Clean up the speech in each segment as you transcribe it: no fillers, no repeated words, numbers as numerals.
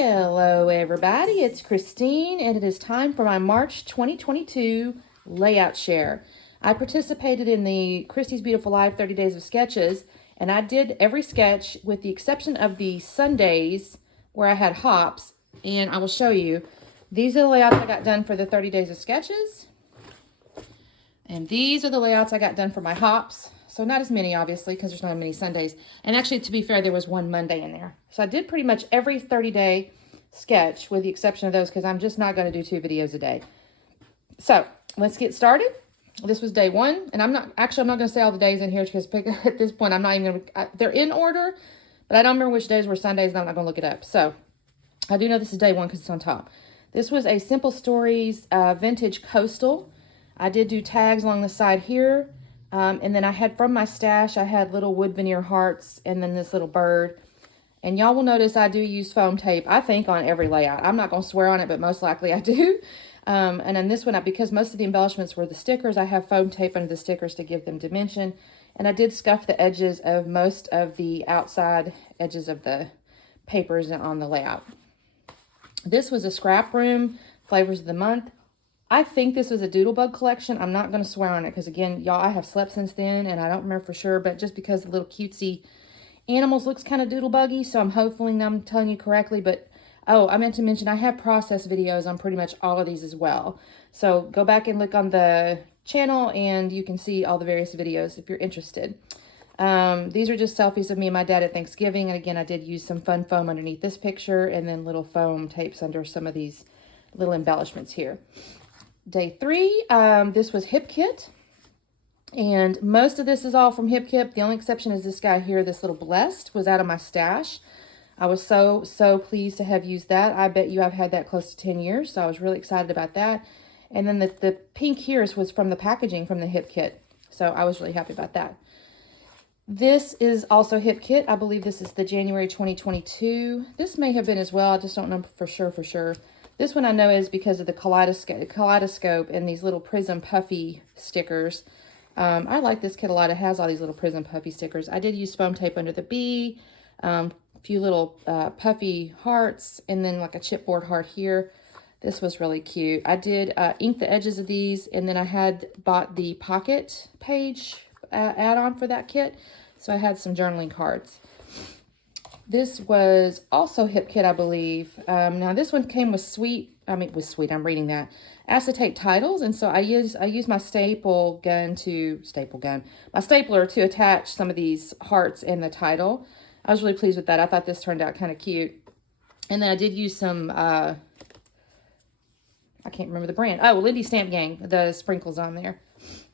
Hello everybody, it's Christine and it is time for my March 2022 layout share. I participated in the Christie's Beautiful Life 30 Days of Sketches, and I did every sketch with the exception of the Sundays where I had hops, and I will show you. These are the layouts I got done for the 30 Days of Sketches, and these are the layouts I got done for my hops. So not as many, obviously, because there's not many Sundays. And actually, to be fair, there was one Monday in there. So I did pretty much every 30-day sketch with the exception of those because I'm just not going to do 2 videos a day. So let's get started. This was day 1. And I'm not going to say all the days in here because at this point, I'm not even going to... They're in order, but I don't remember which days were Sundays, and I'm not going to look it up. So I do know this is day 1 because it's on top. This was a Simple Stories vintage coastal. I did do tags along the side here. And then I had from my stash, I had little wood veneer hearts and then this little bird. And y'all will notice I do use foam tape, I think, on every layout. I'm not going to swear on it, but most likely I do. And then this one, because most of the embellishments were the stickers, I have foam tape under the stickers to give them dimension. And I did scuff the edges of most of the outside edges of the papers on the layout. This was a scrap room, flavors of the month. I think this was a Doodlebug collection. I'm not going to swear on it because, again, y'all, I have slept since then, and I don't remember for sure, but just because the little cutesy animals looks kind of Doodlebuggy, so I'm hoping I'm telling you correctly. But, oh, I meant to mention I have process videos on pretty much all of these as well. So go back and look on the channel, and you can see all the various videos if you're interested. These are just selfies of me and my dad at Thanksgiving, and, again, I did use some fun foam underneath this picture and then little foam tapes under some of these little embellishments here. Day 3, this was Hip Kit, and most of this is all from Hip Kit. The only exception is this guy here, this little Blessed, was out of my stash. I was so pleased to have used that. I bet you I've had that close to 10 years, so I was really excited about that. And then the pink here was from the packaging from the Hip Kit, so I was really happy about that. This is also Hip Kit. I believe this is the January 2022. This may have been as well. I just don't know for sure. This one I know is because of the kaleidoscope and these little prism puffy stickers. I like this kit a lot. It has all these little prism puffy stickers. I did use foam tape under the bee, a few little puffy hearts, and then like a chipboard heart here. This was really cute. I did ink the edges of these, and then I had bought the pocket page add-on for that kit. So I had some journaling cards. This was also Hip Kit, I believe. Now this one came with I'm reading that, acetate titles, and so I used my stapler to attach some of these hearts in the title. I was really pleased with that. I thought this turned out kind of cute. And then I did use some, I can't remember the brand. Oh, Lindy Stamp Gang, the sprinkles on there.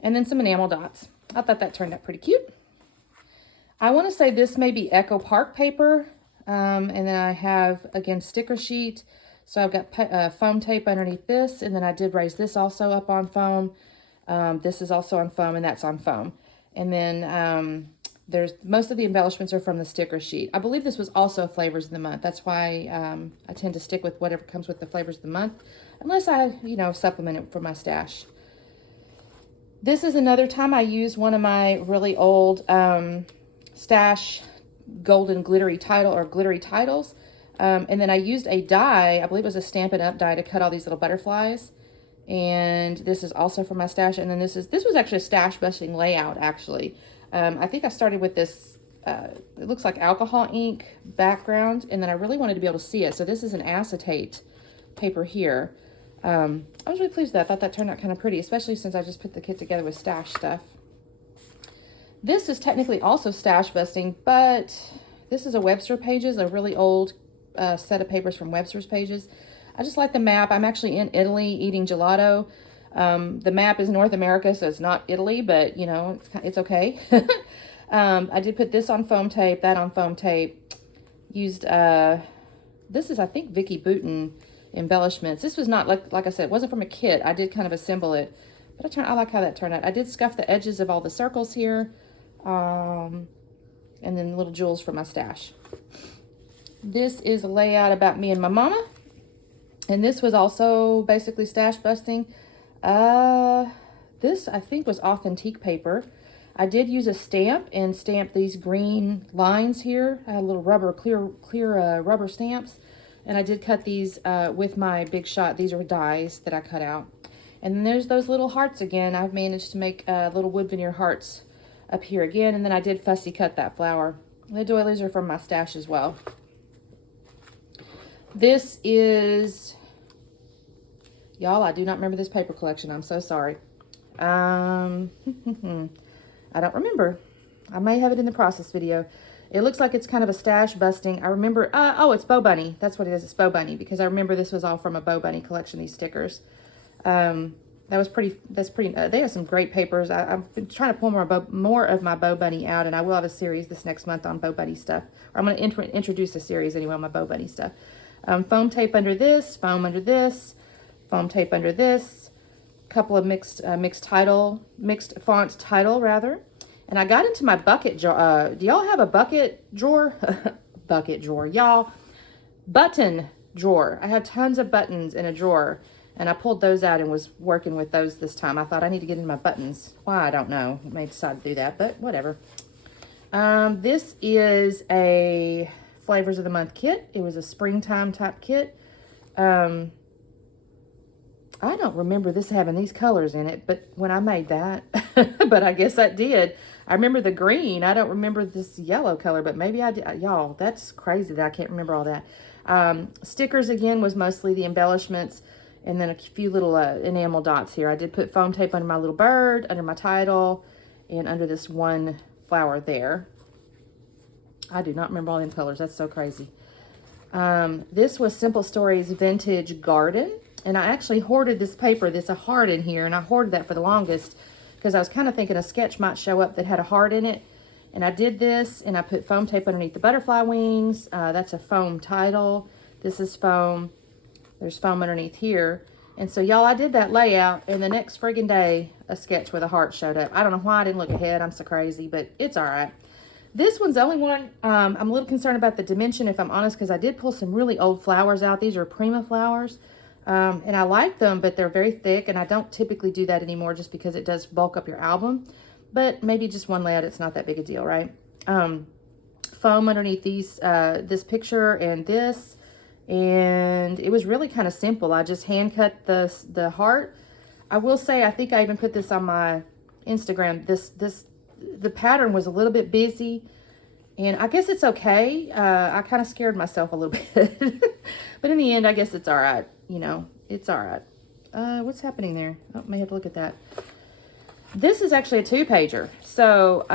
And then some enamel dots. I thought that turned out pretty cute. I want to say this may be Echo Park paper, and then I have, again, sticker sheet. So I've got foam tape underneath this, and then I did raise this also up on foam. This is also on foam, and that's on foam. And then there's most of the embellishments are from the sticker sheet. I believe this was also Flavors of the Month. That's why I tend to stick with whatever comes with the Flavors of the Month, unless I, supplement it from my stash. This is another time I used one of my really old stash golden glittery titles, and then I used a die, I believe it was a Stampin' Up die, to cut all these little butterflies. And this is also from my stash. And then this was actually a stash busting layout, actually. I think I started with this it looks like alcohol ink background, and then I really wanted to be able to see it, so this is an acetate paper here. I was really pleased with that. I thought that turned out kind of pretty, especially since I just put the kit together with stash stuff. This is technically also stash busting, but this is a Webster Pages, a really old set of papers from Webster's Pages. I just like the map. I'm actually in Italy eating gelato. The map is North America, so it's not Italy, but, it's okay. I did put this on foam tape, that on foam tape. Used, this is, I think, Vicky Boutin embellishments. This was not, like I said, it wasn't from a kit. I did kind of assemble it, but I like how that turned out. I did scuff the edges of all the circles here. And then little jewels from my stash. This is a layout about me and my mama. And this was also basically stash busting. This, I think, was authentique paper. I did use a stamp and stamp these green lines here. I had little rubber, clear rubber stamps. And I did cut these with my Big Shot. These are dies that I cut out. And then there's those little hearts again. I've managed to make little wood veneer hearts up here again. And then I did fussy cut that flower. The doilies are from my stash as well. This is, y'all, I do not remember this paper collection. I'm so sorry. I don't remember. I may have it in the process video. It looks like it's kind of a stash busting. I remember, oh, it's Bow Bunny. That's what it is. It's Bow Bunny, because I remember this was all from a Bow Bunny collection, these stickers. That's pretty, they have some great papers. I've been trying to pull more of my Bow Bunny out, and I will have a series this next month on Bow Bunny stuff. Or I'm going to introduce a series anyway on my Bow Bunny stuff. Foam tape under this, foam under this, foam tape under this, couple of mixed font title rather. And I got into my bucket drawer. Do y'all have a bucket drawer? Bucket drawer, y'all. Button drawer. I have tons of buttons in a drawer, and I pulled those out and was working with those this time. I thought I need to get in my buttons. Why, I don't know. I may decide to do that, but whatever. This is a Flavors of the Month kit. It was a springtime type kit. I don't remember this having these colors in it, but when I made that, but I guess I did. I remember the green. I don't remember this yellow color, but maybe I did. Y'all, that's crazy that I can't remember all that. Stickers again was mostly the embellishments, and then a few little enamel dots here. I did put foam tape under my little bird, under my title, and under this one flower there. I do not remember all them colors. That's so crazy. This was Simple Stories Vintage Garden. And I actually hoarded this paper that's a heart in here, and I hoarded that for the longest because I was kind of thinking a sketch might show up that had a heart in it. And I did this, and I put foam tape underneath the butterfly wings. That's a foam title. This is foam. There's foam underneath here. And so, y'all, I did that layout, and the next friggin' day, a sketch with a heart showed up. I don't know why I didn't look ahead. I'm so crazy, but it's all right. This one's the only one. I'm a little concerned about the dimension, if I'm honest, because I did pull some really old flowers out. These are Prima flowers. And I like them, but they're very thick, and I don't typically do that anymore just because it does bulk up your album. But maybe just one layout, it's not that big a deal, right? Foam underneath these, this picture and this, and it was really kind of simple. I just hand cut the heart. I will say, I think I even put this on my Instagram. The pattern was a little bit busy, and I guess it's okay. I kind of scared myself a little bit, but in the end, I guess it's all right. You know, it's all right. What's happening there? Oh, may have to look at that. This is actually a 2-pager. So,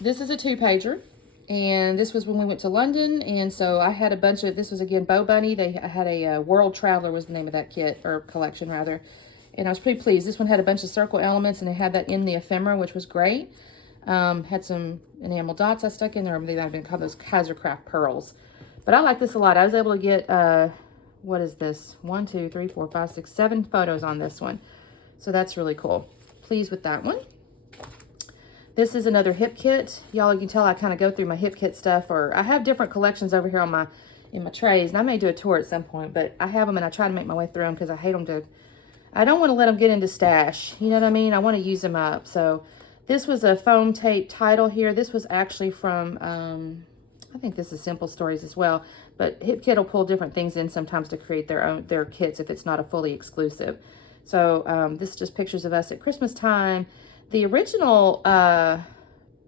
this is a 2-pager, and this was when we went to London, and so I had a bunch of, this was again Bow Bunny. I had a World Traveler was the name of that kit, or collection rather, and I was pretty pleased. This one had a bunch of circle elements, and it had that in the ephemera, which was great. Had some enamel dots I stuck in there. They might have been called those Kaiser Craft pearls, but I like this a lot. I was able to get what is this? 1, 2, 3, 4, 5, 6, 7 photos on this one. So that's really cool. Pleased with that one. This is another hip kit. Y'all, you can tell I kind of go through my hip kit stuff, or I have different collections over here on in my trays, and I may do a tour at some point, but I have them and I try to make my way through them because I hate them I don't want to let them get into stash. You know what I mean? I want to use them up. So this was a foam tape title here. This was actually from, I think this is Simple Stories as well, but Hip Kit will pull different things in sometimes to create their kits if it's not a fully exclusive. So this is just pictures of us at Christmas time. The original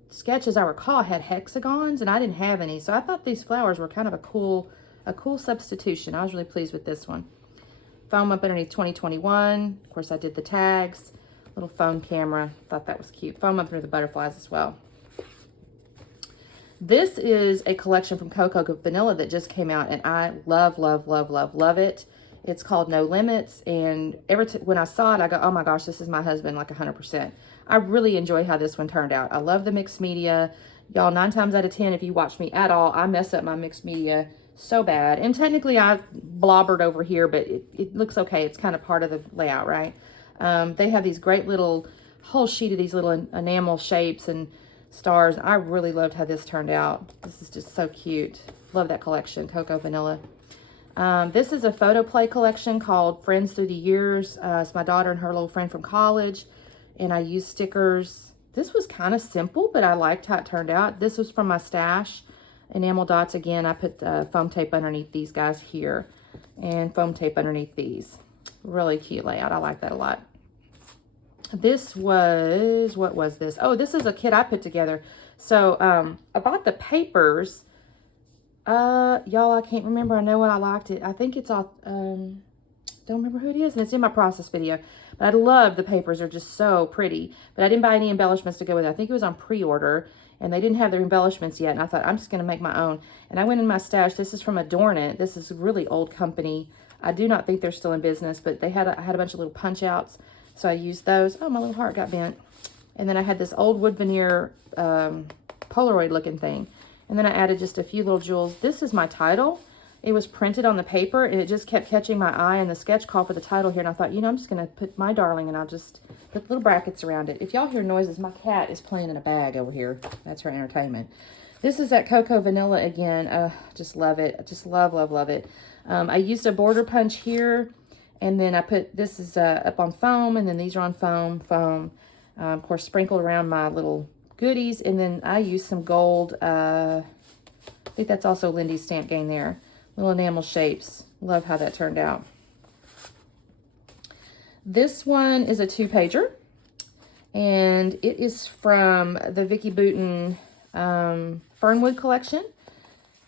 sketch, as I recall, had hexagons, and I didn't have any, so I thought these flowers were kind of a cool substitution. I was really pleased with this one. Foam up underneath 2021. Of course, I did the tags. Little phone camera. Thought that was cute. Foam up through the butterflies as well. This is a collection from Cocoa Vanilla that just came out, and I love, love, love, love, love it. It's called No Limits, and when I saw it, I go, oh my gosh, this is my husband, like 100%. I really enjoy how this one turned out. I love the mixed media. Y'all, 9 times out of 10, if you watch me at all, I mess up my mixed media so bad. And technically, I blobbered over here, but it looks okay. It's kind of part of the layout, right? They have these great little, whole sheet of these little enamel shapes and stars. I really loved how this turned out. This is just so cute. Love that collection, Cocoa Vanilla. This is a photo play collection called Friends Through the Years. It's my daughter and her little friend from college, and I used stickers. This was kind of simple, but I liked how it turned out. This was from my stash. enamel dots. Again, I put foam tape underneath these guys here and foam tape underneath these. Really cute layout. I like that a lot. This was, what was this? Oh, this is a kit I put together. So I bought the papers. Y'all, I can't remember. I know when I liked it. I think it's all, don't remember who it is, and it's in my process video. But I love the papers. They're just so pretty. But I didn't buy any embellishments to go with it. I think it was on pre-order, and they didn't have their embellishments yet. And I thought, I'm just going to make my own. And I went in my stash. This is from Adorn It. This is a really old company. I do not think they're still in business, but they had I had a bunch of little punch outs. So I used those. Oh, my little heart got bent. And then I had this old wood veneer Polaroid looking thing. And then I added just a few little jewels. This is my title. It was printed on the paper, and it just kept catching my eye in the sketch call for the title here. And I thought, you know, I'm just going to put my darling, and I'll just put little brackets around it. If y'all hear noises, my cat is playing in a bag over here. That's her entertainment. This is that Cocoa Vanilla again. Just love it. I just love, love, love it. I used a border punch here. And then I put, this is up on foam, and then these are on foam. Of course, sprinkled around my little goodies. And then I used some gold, I think that's also Lindy's Stamp Game there. Little enamel shapes. Love how that turned out. This one is a 2-pager. And it is from the Vicki Boutin Fernwood collection.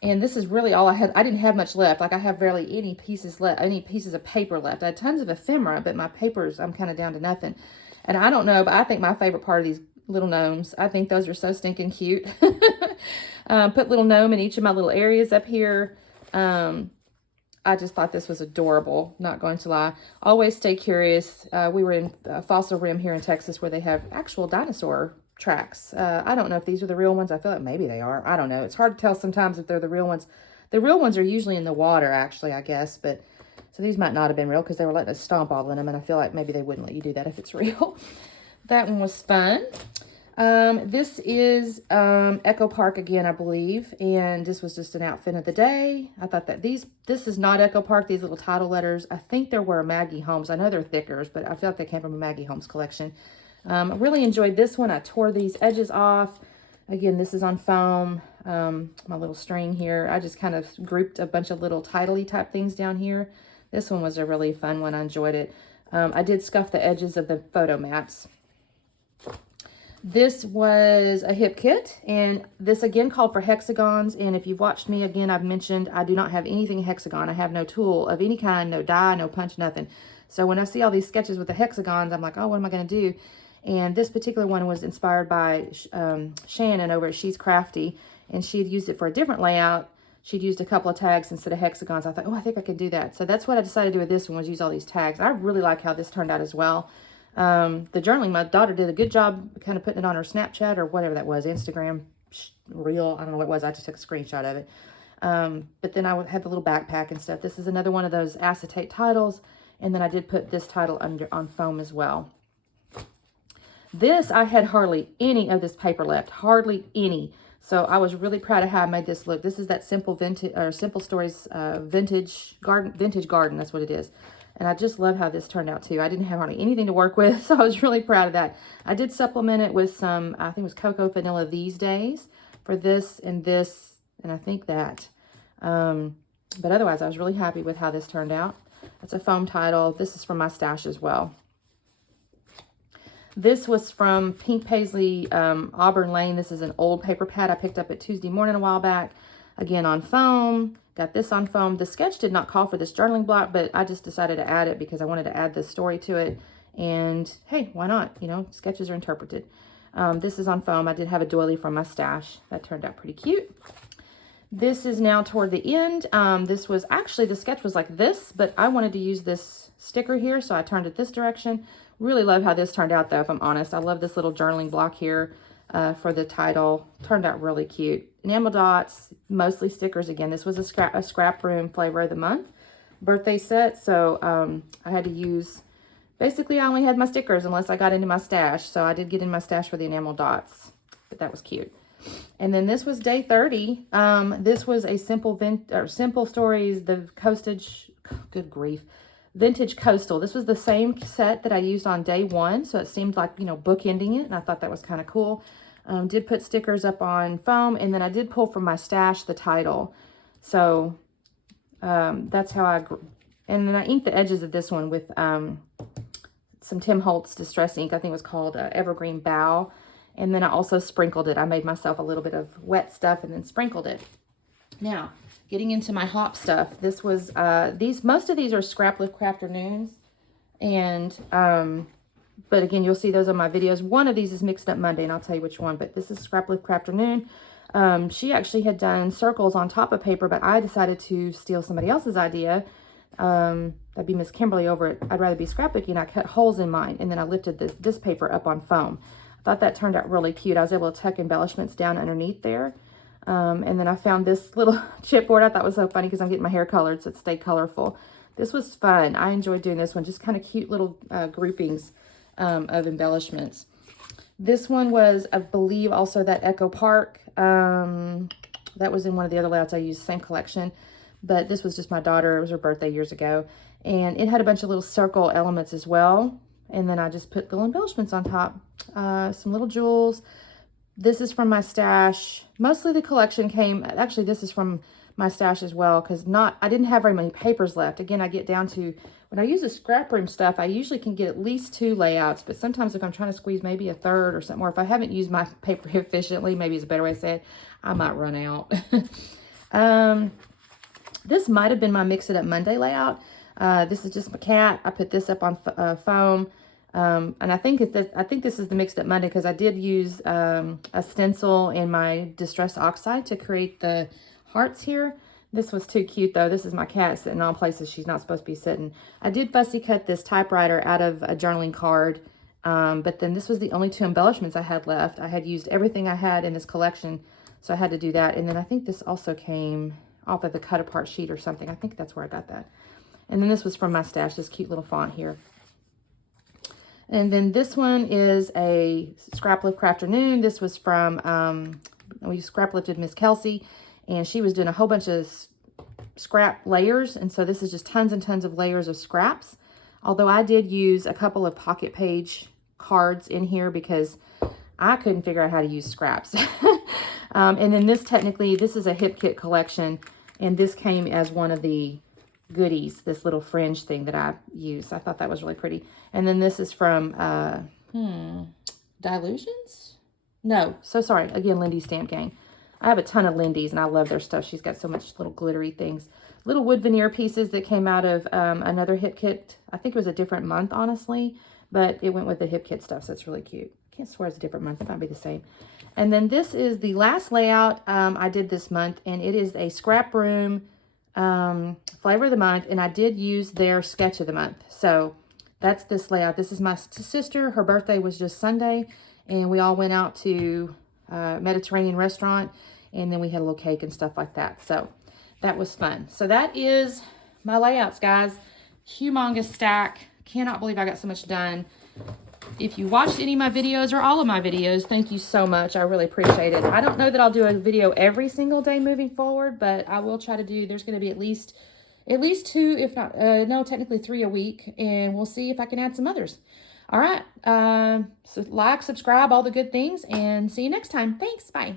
And this is really all I had. I didn't have much left. Like, I have barely any pieces left, any pieces of paper left. I had tons of ephemera, but my papers, I'm kind of down to nothing. And I don't know, but I think my favorite part of these little gnomes, I think those are so stinking cute. Put little gnome in each of my little areas up here. I just thought this was adorable, not going to lie. Always stay curious. We were in Fossil Rim here in Texas, where they have actual dinosaur tracks. I don't know if these are the real ones. I feel like maybe they are. I don't know. It's hard to tell sometimes if they're the real ones. The real ones are usually in the water, actually, I guess. But so these might not have been real, because they were letting us stomp all in them, and I feel like maybe they wouldn't let you do that if it's real. That one was fun. This is Echo Park again, I believe, and this was just an outfit of the day. I thought that this is not Echo Park. These little title letters, I think there were Maggie Holmes. I know they're thickers, but I feel like they came from a Maggie Holmes collection. I really enjoyed this one. I tore these edges off. Again, this is on foam. My little string here. I just kind of grouped a bunch of little title-y type things down here. This one was a really fun one. I enjoyed it. I did scuff the edges of the photo mats. This was a hip kit, and this again called for hexagons. And if you've watched me, again, I've mentioned I do not have anything hexagon. I have no tool of any kind, no die, no punch, nothing. So when I see all these sketches with the hexagons, I'm like, oh, what am I going to do? And this particular one was inspired by Shannon over at She's Crafty, and she had used it for a different layout. She'd used a couple of tags instead of hexagons. I thought, oh, I think I could do that. So that's what I decided to do with this one, was use all these tags. I really like how this turned out as well. The journaling, my daughter did a good job kind of putting it on her Snapchat or whatever that was, Instagram reel. I don't know what it was. I just took a screenshot of it. But then I had the little backpack and stuff. This is another one of those acetate titles. And then I did put this title on foam as well. This, I had hardly any of this paper left, hardly any. So I was really proud of how I made this look. This is that Simple Vintage, or Simple Stories Vintage Garden. That's what it is. And I just love how this turned out too. I didn't have hardly anything to work with, so I was really proud of that. I did supplement it with some, I think it was Cocoa Vanilla These Days for this, and I think that. But otherwise, I was really happy with how this turned out. That's a foam title. This is from my stash as well. This was from Pink Paisley Auburn Lane. This is an old paper pad I picked up at Tuesday morning a while back. Again, on foam. Got this on foam. The sketch did not call for this journaling block, but I just decided to add it because I wanted to add the story to it. And hey, why not? You know, sketches are interpreted. This is on foam. I did have a doily from my stash. That turned out pretty cute. This is now toward the end. This was actually, the sketch was like this, but I wanted to use this sticker here, so I turned it this direction. Really love how this turned out, though, if I'm honest. I love this little journaling block here for the title. Turned out really cute. Enamel dots, mostly stickers again. This was a scrap room flavor of the month birthday set, so I had to use, basically I only had my stickers unless I got into my stash, so I did get in my stash for the enamel dots, but that was cute. And then this was day 30. This was a Simple Stories, the Coastage, good grief, Vintage Coastal. This was the same set that I used on day 1, so it seemed like, you know, bookending it, and I thought that was kind of cool. Did put stickers up on foam, and then I did pull from my stash the title. So that's how and then I inked the edges of this one with some Tim Holtz Distress ink. I think it was called Evergreen Bow. And then I also sprinkled it. I made myself a little bit of wet stuff and then sprinkled it. Now, getting into my hop stuff. This was, most of these are Scrapbook Crafternoons. And, but again, you'll see those on my videos. One of these is Mixed Up Monday, and I'll tell you which one. But this is Scrapbook Crafternoon. She actually had done circles on top of paper, but I decided to steal somebody else's idea. That'd be Miss Kimberly over at I'd Rather Be Scrapbooky, and I cut holes in mine, and then I lifted this paper up on foam. I thought that turned out really cute. I was able to tuck embellishments down underneath there. And then I found this little chipboard I thought was so funny because I'm getting my hair colored, so it stayed colorful. This was fun. I enjoyed doing this one. Just kind of cute little groupings of embellishments. This one was, I believe, also that Echo Park. That was in one of the other layouts I used, same collection. But this was just my daughter. It was her birthday years ago. And it had a bunch of little circle elements as well. And then I just put little embellishments on top. Some little jewels. This is from my stash. Mostly the collection came, actually this is from my stash as well, because I didn't have very many papers left. Again, I get down to, when I use the scrap room stuff, I usually can get at least 2 layouts, but sometimes if I'm trying to squeeze maybe a third or something, or if I haven't used my paper efficiently, maybe is a better way to say it, I might run out. This might have been my Mix It Up Monday layout. This is just my cat. I put this up on foam. And I think this is the Mixed Up Monday because I did use a stencil in my Distress Oxide to create the hearts here. This was too cute though. This is my cat sitting all places she's not supposed to be sitting. I did fussy cut this typewriter out of a journaling card. But then this was the only 2 embellishments I had left. I had used everything I had in this collection, so I had to do that. And then I think this also came off of the cut apart sheet or something. I think that's where I got that. And then this was from my stash, this cute little font here. And then this one is a Scrapbook Crafternoon. This was from, we scrap lifted Miss Kelsey, and she was doing a whole bunch of scrap layers. And so this is just tons and tons of layers of scraps. Although I did use a couple of pocket page cards in here because I couldn't figure out how to use scraps. And then this is a Hip Kit collection, and this came as one of the goodies, this little fringe thing that I used. I thought that was really pretty. And then this is from, Dilutions? No, so sorry. Again, Lindy Stamp Gang. I have a ton of Lindy's, and I love their stuff. She's got so much little glittery things. Little wood veneer pieces that came out of another Hip Kit. I think it was a different month, honestly, but it went with the Hip Kit stuff, so it's really cute. Can't swear it's a different month. It might be the same. And then this is the last layout I did this month, and it is a Scrap Room flavor of the month, and I did use their sketch of the month. So that's this layout. This is my sister. Her birthday was just Sunday, and we all went out to a Mediterranean restaurant, and then we had a little cake and stuff like that. So that was fun. So that is my layouts, guys. Humongous stack. Cannot believe I got so much done. If you watched any of my videos or all of my videos, thank you so much. I really appreciate it. I don't know that I'll do a video every single day moving forward, but I will try to do, there's going to be at least 2, if not, no, technically 3 a week, and we'll see if I can add some others. All right. So like, subscribe, all the good things, and see you next time. Thanks. Bye.